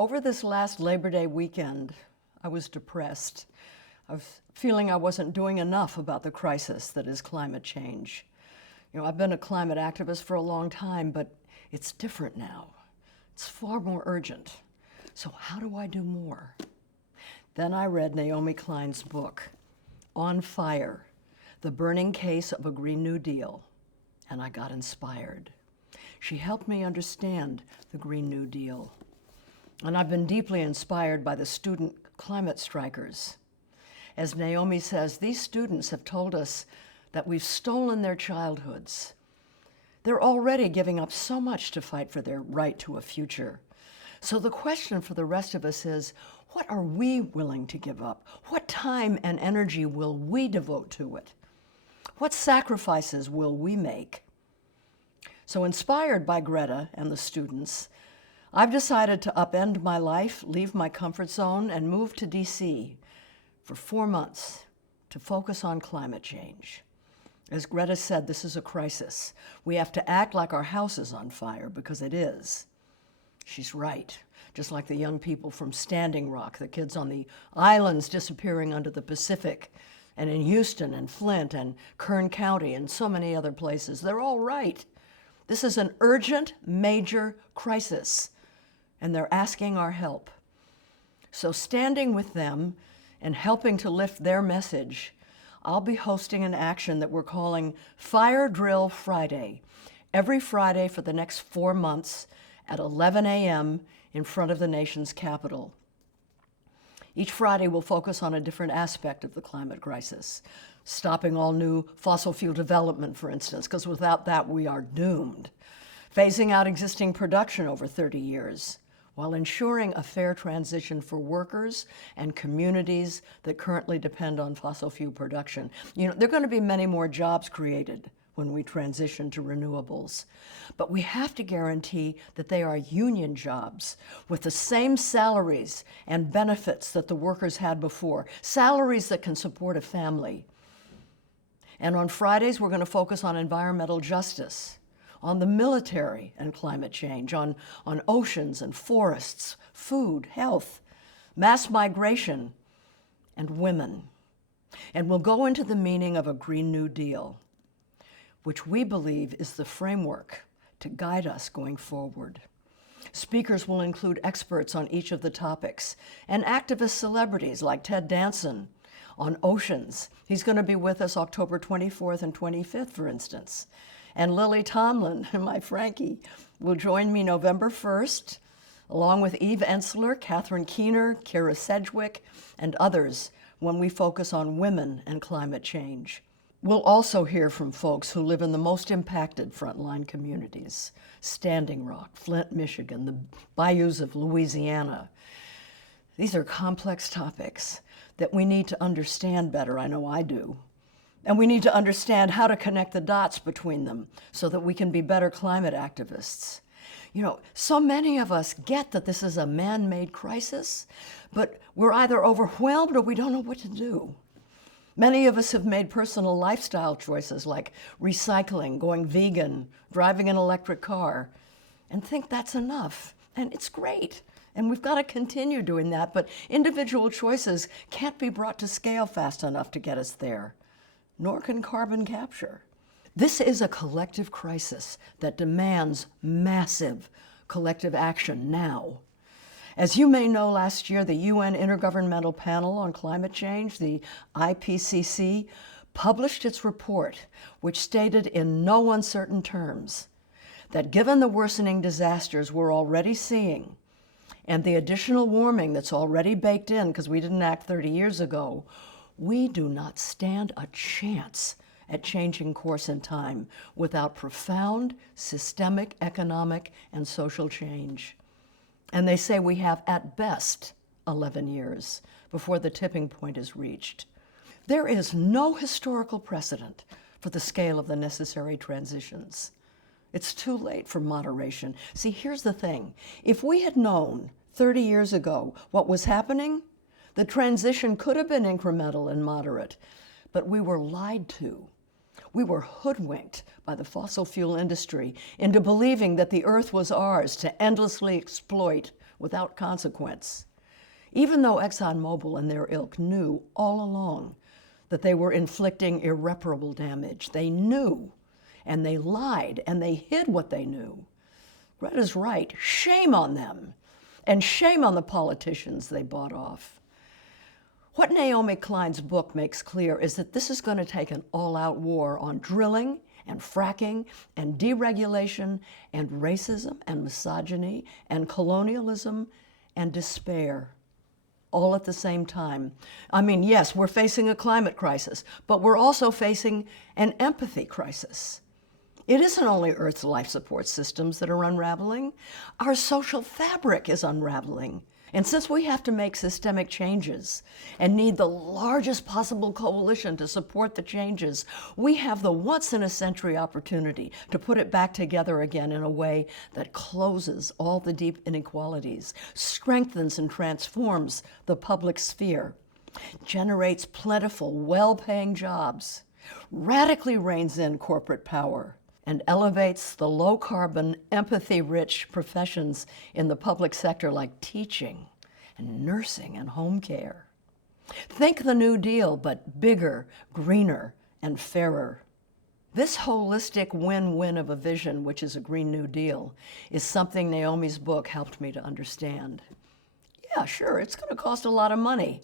Over this last Labor Day weekend, I was depressed. I was feeling I wasn't doing enough about the crisis that is climate change. I've been a climate activist for a long time, but it's different now. It's far more urgent. So how do I do more? Then I read Naomi Klein's book, On Fire, The Burning Case of a Green New Deal, and I got inspired. She helped me understand the Green New Deal. And I've been deeply inspired by the student climate strikers. As Naomi says, these students have told us that we've stolen their childhoods. They're already giving up so much to fight for their right to a future. So the question for the rest of us is, what are we willing to give up? What time and energy will we devote to it? What sacrifices will we make? So inspired by Greta and the students, I've decided to upend my life, leave my comfort zone, and move to DC for 4 months to focus on climate change. As Greta said, this is a crisis. We have to act like our house is on fire, because it is. She's right. Just like the young people from Standing Rock, the kids on the islands disappearing under the Pacific, and in Houston and Flint and Kern County and so many other places. They're all right. This is an urgent, major crisis, and they're asking our help. So standing with them and helping to lift their message, I'll be hosting an action that we're calling Fire Drill Friday, every Friday for the next 4 months at 11 a.m. in front of the nation's capital. Each Friday will focus on a different aspect of the climate crisis, stopping all new fossil fuel development, for instance, because without that we are doomed, phasing out existing production over 30 years, while ensuring a fair transition for workers and communities that currently depend on fossil fuel production. There are going to be many more jobs created when we transition to renewables. But we have to guarantee that they are union jobs with the same salaries and benefits that the workers had before, salaries that can support a family. And on Fridays, we're going to focus on environmental justice, on the military and climate change, on oceans and forests, food, health, mass migration, and women. And we'll go into the meaning of a Green New Deal, which we believe is the framework to guide us going forward. Speakers will include experts on each of the topics and activist celebrities like Ted Danson on oceans. He's going to be with us October 24th and 25th, for instance. And Lily Tomlin, my Frankie, will join me November 1st, along with Eve Ensler, Catherine Keener, Kira Sedgwick, and others when we focus on women and climate change. We'll also hear from folks who live in the most impacted frontline communities, Standing Rock, Flint, Michigan, the bayous of Louisiana. These are complex topics that we need to understand better. I know I do. And we need to understand how to connect the dots between them so that we can be better climate activists. So many of us get that this is a man-made crisis, but we're either overwhelmed or we don't know what to do. Many of us have made personal lifestyle choices like recycling, going vegan, driving an electric car, and think that's enough. And it's great. And we've got to continue doing that, but individual choices can't be brought to scale fast enough to get us there, nor can carbon capture. This is a collective crisis that demands massive collective action now. As you may know, last year, the UN Intergovernmental Panel on Climate Change, the IPCC, published its report, which stated in no uncertain terms that given the worsening disasters we're already seeing and the additional warming that's already baked in because we didn't act 30 years ago, we do not stand a chance at changing course in time without profound systemic, economic, and social change. And they say we have, at best, 11 years before the tipping point is reached. There is no historical precedent for the scale of the necessary transitions. It's too late for moderation. See, here's the thing. If we had known 30 years ago what was happening, the transition could have been incremental and moderate, but we were lied to. We were hoodwinked by the fossil fuel industry into believing that the earth was ours to endlessly exploit without consequence. Even though ExxonMobil and their ilk knew all along that they were inflicting irreparable damage. They knew, and they lied, and they hid what they knew. Greta's right. Shame on them, and shame on the politicians they bought off. What Naomi Klein's book makes clear is that this is going to take an all-out war on drilling and fracking and deregulation and racism and misogyny and colonialism and despair, all at the same time. I mean, yes, we're facing a climate crisis, but we're also facing an empathy crisis. It isn't only Earth's life support systems that are unraveling. Our social fabric is unraveling. And since we have to make systemic changes and need the largest possible coalition to support the changes, we have the once-in-a-century opportunity to put it back together again in a way that closes all the deep inequalities, strengthens and transforms the public sphere, generates plentiful, well-paying jobs, radically reins in corporate power, and elevates the low-carbon, empathy-rich professions in the public sector like teaching and nursing and home care. Think the New Deal, but bigger, greener, and fairer. This holistic win-win of a vision, which is a Green New Deal, is something Naomi's book helped me to understand. Yeah, sure, it's going to cost a lot of money,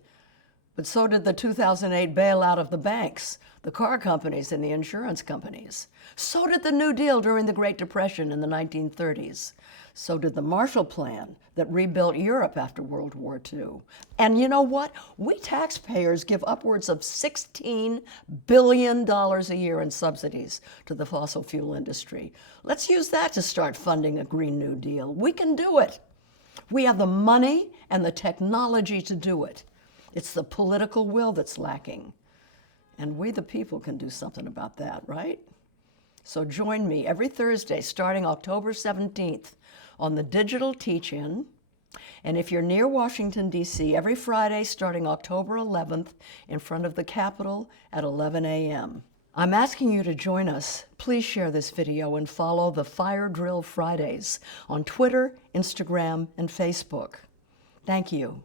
but so did the 2008 bailout of the banks, the car companies, and the insurance companies. So did the New Deal during the Great Depression in the 1930s. So did the Marshall Plan that rebuilt Europe after World War II. And you know what? We taxpayers give upwards of $16 billion a year in subsidies to the fossil fuel industry. Let's use that to start funding a Green New Deal. We can do it. We have the money and the technology to do it. It's the political will that's lacking. And we, the people, can do something about that, right? So join me every Thursday starting October 17th on the Digital Teach-In. And if you're near Washington, D.C., every Friday starting October 11th in front of the Capitol at 11 a.m. I'm asking you to join us. Please share this video and follow the Fire Drill Fridays on Twitter, Instagram, and Facebook. Thank you.